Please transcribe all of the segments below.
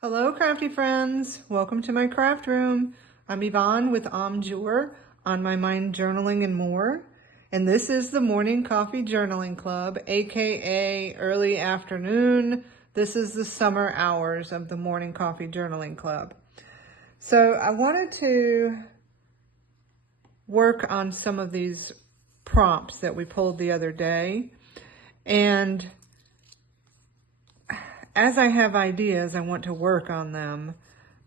Hello, crafty friends. Welcome to my craft room. I'm Yvonne with Amjour, On My Mind Journaling and More. And this is the Morning Coffee Journaling Club, aka early afternoon. This is the summer hours of the Morning Coffee Journaling Club. So I wanted to work on some of these prompts that we pulled the other day. And as I have ideas, I want to work on them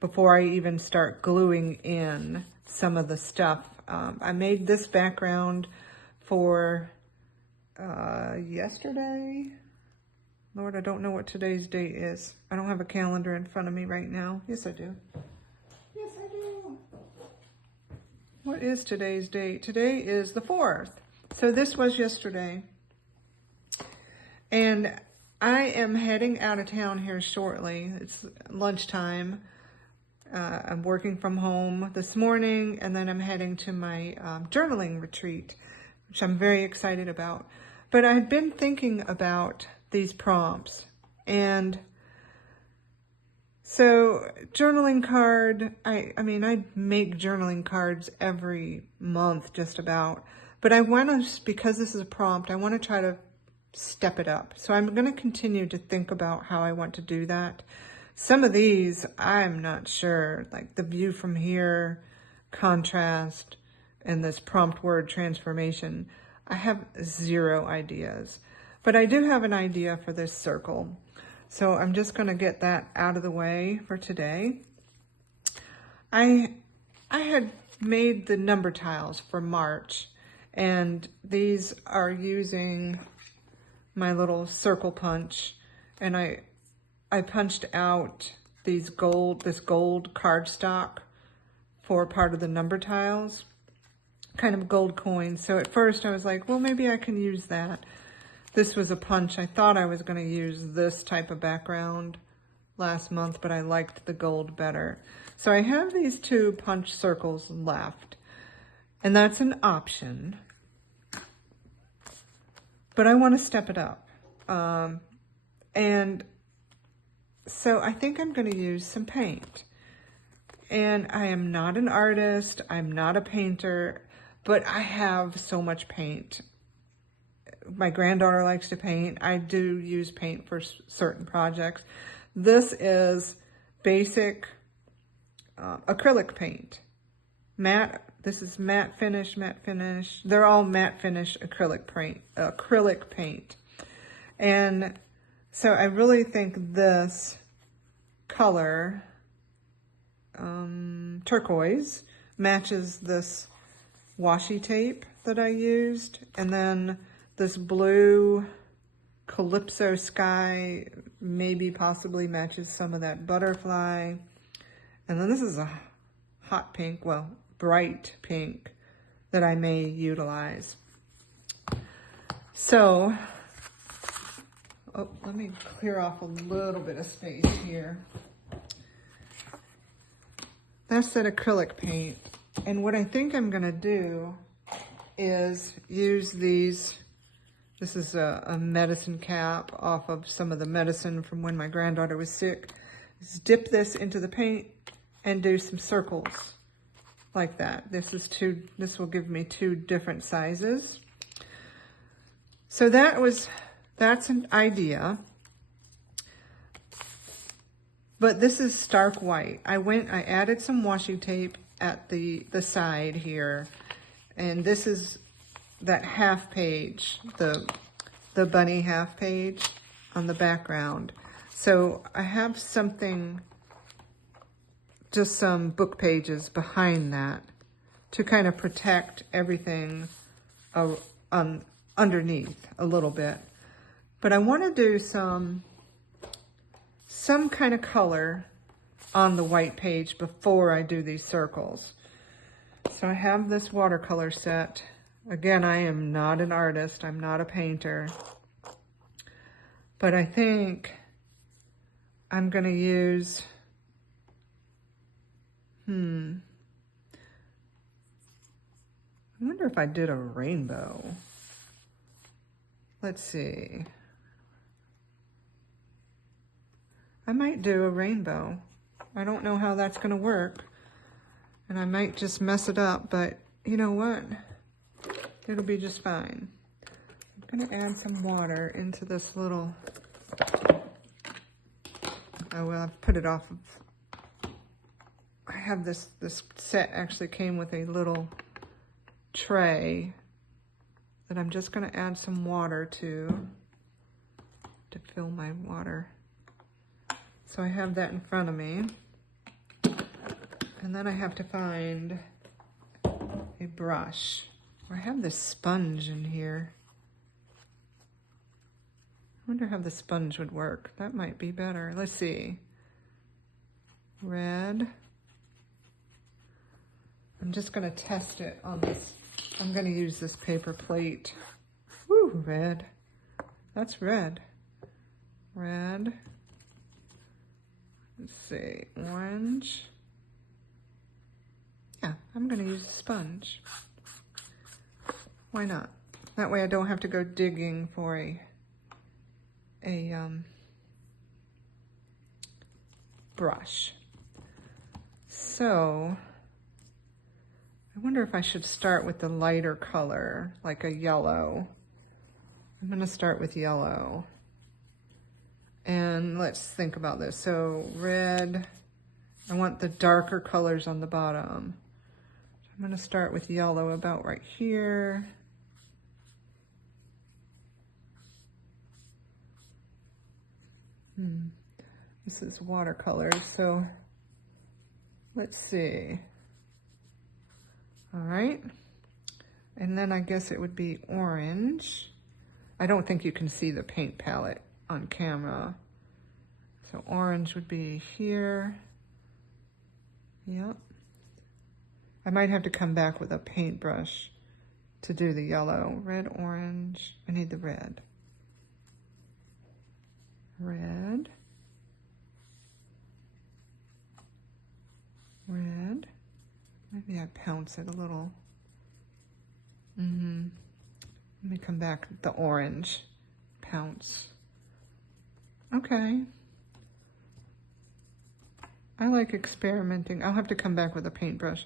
before I even start gluing in some of the stuff. I made this background for yesterday. Lord, I don't know what today's date is. I don't have a calendar in front of me right now. Yes, I do. Yes, I do. What is today's date? Today is the 4th. So this was yesterday. And I am heading out of town here shortly. It's lunchtime. I'm working from home this morning, and then I'm heading to my journaling retreat, which I'm very excited about. But I've been thinking about these prompts, and so journaling card, I mean, I make journaling cards every month just about, but I want to, because this is a prompt, I want to try to step it up. So I'm going to continue to think about how I want to do that. Some of these, I'm not sure, like the view from here, contrast, and this prompt word transformation. I have zero ideas, but I do have an idea for this circle. So I'm just going to get that out of the way for today. I had made the number tiles for March, and these are using my little circle punch, and I punched out this gold cardstock for part of the number tiles, kind of gold coins. So at first I was like, well, maybe I can use that. This was a punch. I thought I was going to use this type of background last month, but I liked the gold better. So I have these two punch circles left, and that's an option. But I want to step it up. And so I think I'm going to use some paint. And I am not an artist. I'm not a painter, but I have so much paint. My granddaughter likes to paint. I do use paint for certain projects. This is basic acrylic paint. Matte. This is matte finish, matte finish. They're all matte finish acrylic paint. And so I really think this color, turquoise, matches this washi tape that I used. And then this blue Calypso sky maybe possibly matches some of that butterfly. And then this is a hot pink, well, bright pink that I may utilize. So, let me clear off a little bit of space here. That's that acrylic paint. And what I think I'm going to do is use these. This is a medicine cap off of some of the medicine from when my granddaughter was sick. Just dip this into the paint and do some circles like that. This will give me two different sizes. So that's an idea. But this is stark white. I added some washi tape at the side here. And this is that half page, the bunny half page on the background. So I have something, just some book pages behind that to kind of protect everything underneath a little bit. But I want to do some kind of color on the white page before I do these circles. So I have this watercolor set. Again, I am not an artist. I'm not a painter. But I think I'm going to use, I wonder if I did a rainbow. Let's see. I might do a rainbow. I don't know how that's gonna work. And I might just mess it up, but you know what? It'll be just fine. I'm gonna add some water into this little, oh well, I've put it off of, I have this set actually came with a little tray that I'm just gonna add some water to fill my water. So I have that in front of me. And then I have to find a brush. I have this sponge in here. I wonder how the sponge would work. That might be better. Let's see. Red. I'm just gonna test it on this. I'm gonna use this paper plate. Woo, red. That's red. Red. Let's see, orange. Yeah, I'm gonna use a sponge. Why not? That way I don't have to go digging for a brush. So, I wonder if I should start with the lighter color, like a yellow. I'm gonna start with yellow. And let's think about this. So red, I want the darker colors on the bottom. I'm gonna start with yellow about right here. This is watercolor, so let's see. All right, and then I guess it would be orange. I don't think you can see the paint palette on camera. So orange would be here. Yep. I might have to come back with a paintbrush to do the yellow. Red, orange, I need the red. Red. Red. Maybe I pounce it a little. Let me come back with the orange. Pounce. Okay. I like experimenting. I'll have to come back with a paintbrush.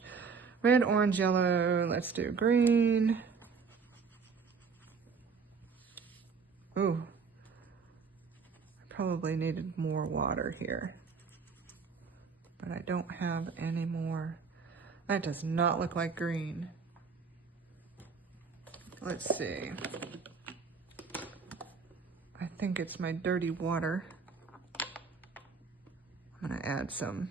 Red, orange, yellow. Let's do green. Ooh. I probably needed more water here. But I don't have any more. That does not look like green. Let's see. I think it's my dirty water. I'm gonna add some.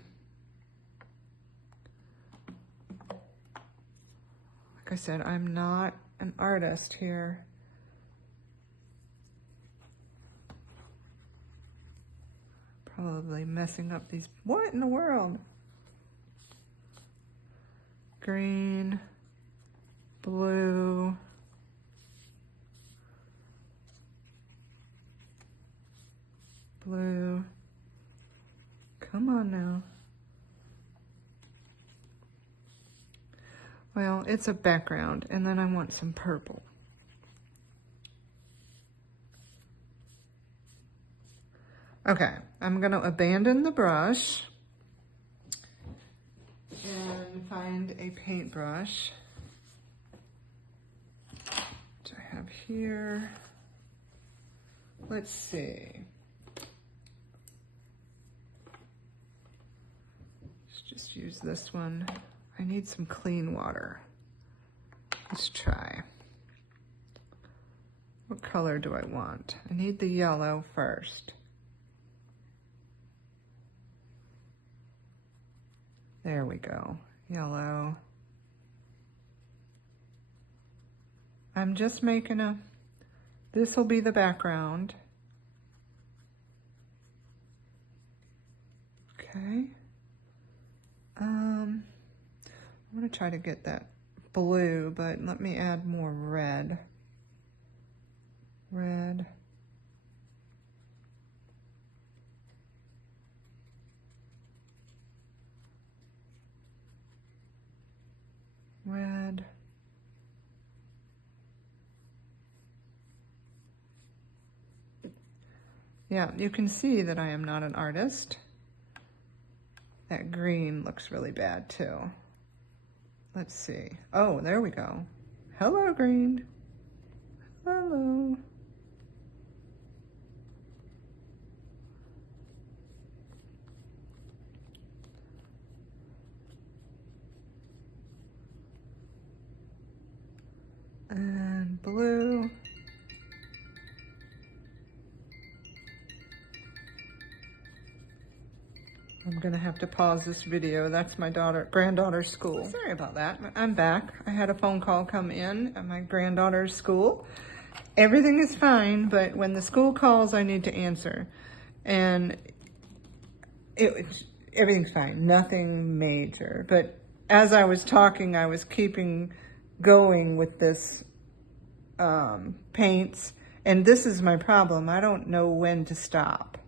Like I said, I'm not an artist here. Probably messing up these. What in the world? Green, blue, blue. Come on now. Well, it's a background, and then I want some purple. Okay, I'm gonna abandon the brush and find a paintbrush, which I have here. Let's see. Let's just use this one. I need some clean water. Let's try. What color do I want? I need the yellow first. There we go, yellow. I'm just making a, this will be the background. Okay. I'm gonna try to get that blue, but let me add more red. Red. Red. Yeah, you can see that I am not an artist. That green looks really bad too. Let's see. Oh, there we go. Hello, green. Hello. And blue. I'm gonna have to pause this video. That's my granddaughter's school. Sorry about that. I'm back. I had a phone call come in at my granddaughter's school. Everything is fine, but when the school calls, I need to answer. And everything's fine, nothing major. But as I was talking, I was keeping going with this paints, and this is my problem. I don't know when to stop.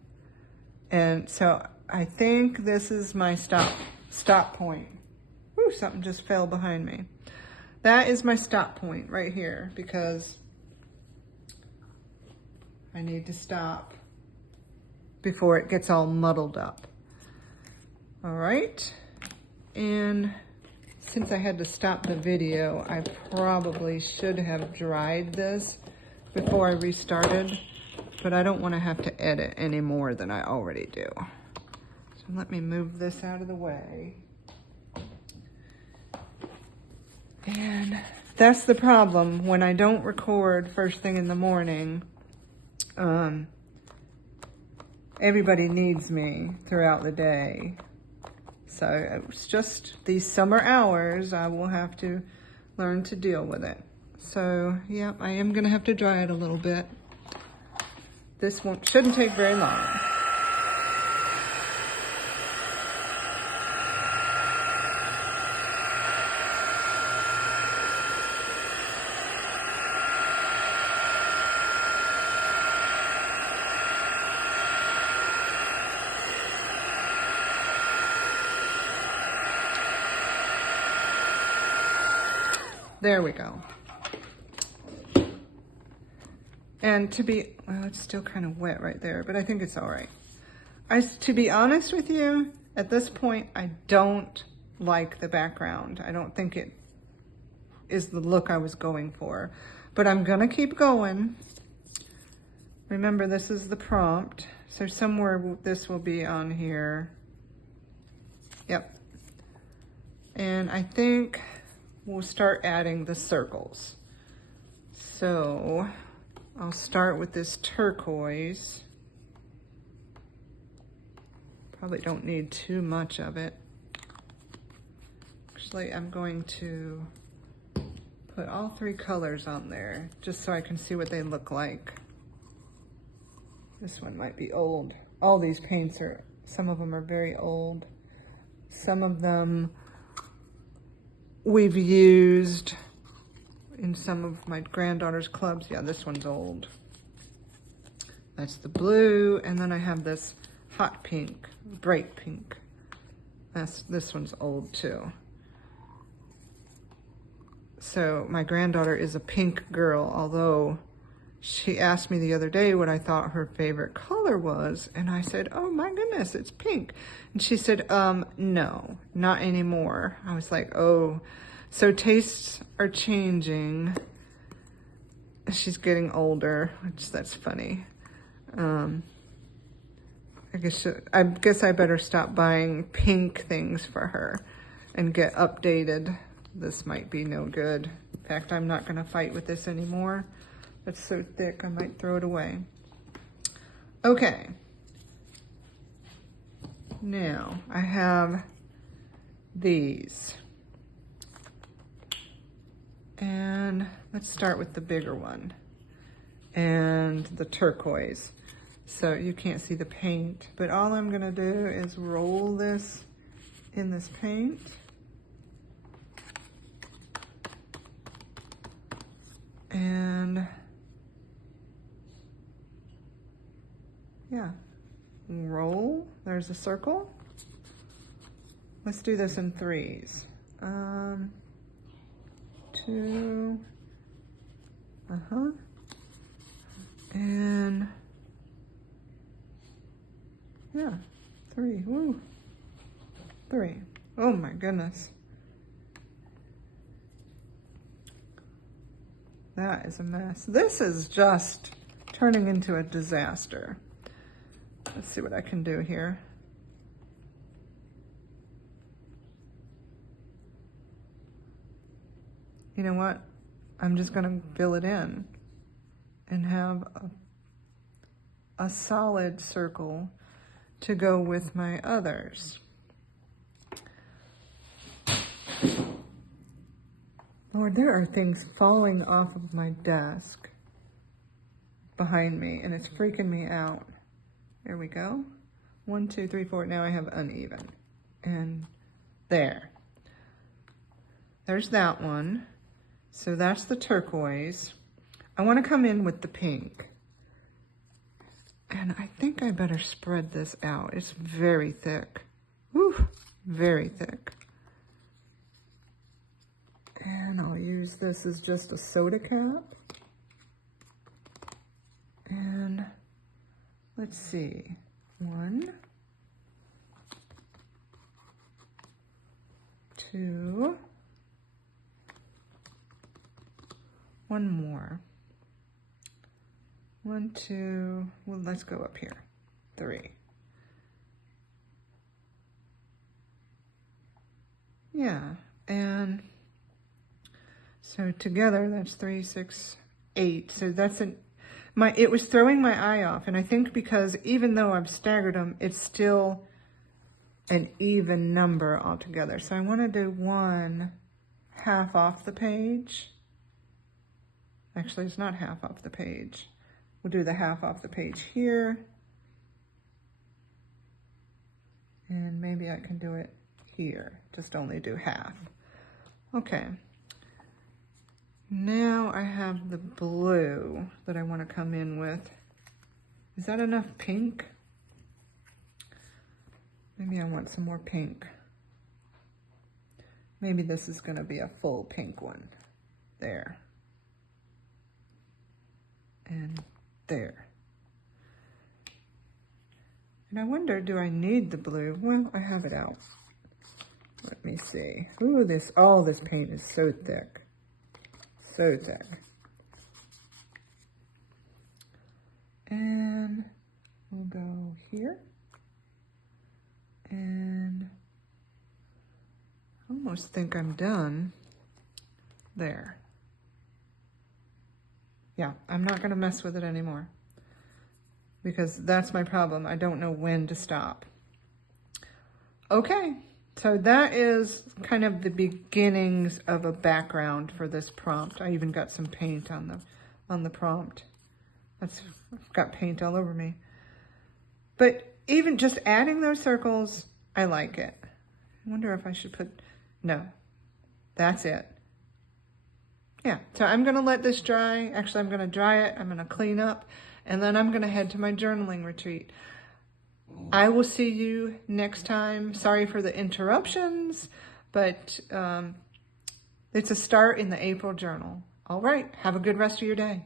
And so I think this is my stop point. Ooh, something just fell behind me. That is my stop point right here, because I need to stop before it gets all muddled up. All right, and since I had to stop the video, I probably should have dried this before I restarted, but I don't want to have to edit any more than I already do. So let me move this out of the way. And that's the problem when I don't record first thing in the morning. Everybody needs me throughout the day. So it's just these summer hours, I will have to learn to deal with it. So yeah, I am gonna have to dry it a little bit. This shouldn't take very long. There we go. And well, it's still kind of wet right there, but I think it's all right. To be honest with you, at this point, I don't like the background. I don't think it is the look I was going for, but I'm gonna keep going. Remember, this is the prompt, so somewhere this will be on here. Yep. And I think we'll start adding the circles. So I'll start with this turquoise. Probably don't need too much of it. Actually, I'm going to put all three colors on there just so I can see what they look like. This one might be old. All these paints some of them are very old. Some of them we've used in some of my granddaughter's clubs. Yeah, this one's old. That's the blue, and then I have this hot pink, bright pink. This one's old too. So my granddaughter is a pink girl, although she asked me the other day what I thought her favorite color was, and I said, oh my goodness, it's pink. And she said, no, not anymore. I was like, oh, so tastes are changing. She's getting older, that's funny. I guess I better stop buying pink things for her and get updated. This might be no good. In fact, I'm not gonna fight with this anymore. It's so thick, I might throw it away. Okay. Now, I have these. And let's start with the bigger one. And the turquoise. So you can't see the paint, but all I'm gonna do is roll this in this paint. And yeah, roll, there's a circle. Let's do this in threes. 2, and Yeah, 3. Woo. 3. Oh my goodness. That is a mess. This is just turning into a disaster. Let's see what I can do here. You know what? I'm just going to fill it in and have a solid circle to go with my others. Lord, there are things falling off of my desk behind me, and it's freaking me out. There we go. 1, 2, 3, 4. Now I have uneven. And there. There's that one. So that's the turquoise. I want to come in with the pink. And I think I better spread this out. It's very thick. Whew, very thick. And I'll use this as just a soda cap. And let's see. 1, 2, 1 more. 1, 2, well, let's go up here. 3. Yeah, and so together that's 3, 6, 8. So that's it was throwing my eye off, and I think because even though I've staggered them, it's still an even number altogether. So I want to do 1 half off the page. Actually, it's not half off the page. We'll do the half off the page here. And maybe I can do it here. Just only do half. Okay. Now I have the blue that I want to come in with. Is that enough pink? Maybe I want some more pink. Maybe this is going to be a full pink one. There. And there. And I wonder, do I need the blue? Well, I have it out. Let me see. Ooh, all this paint is so thick. So thick. And we'll go here. And I almost think I'm done. There. Yeah, I'm not going to mess with it anymore. Because that's my problem. I don't know when to stop. Okay. So that is kind of the beginnings of a background for this prompt. I even got some paint on the prompt. I've got paint all over me. But even just adding those circles, I like it. I wonder if I should no, that's it. Yeah, so I'm gonna let this dry. Actually, I'm gonna dry it, I'm gonna clean up, and then I'm gonna head to my journaling retreat. I will see you next time. Sorry for the interruptions, but it's a start in the April journal. All right, have a good rest of your day.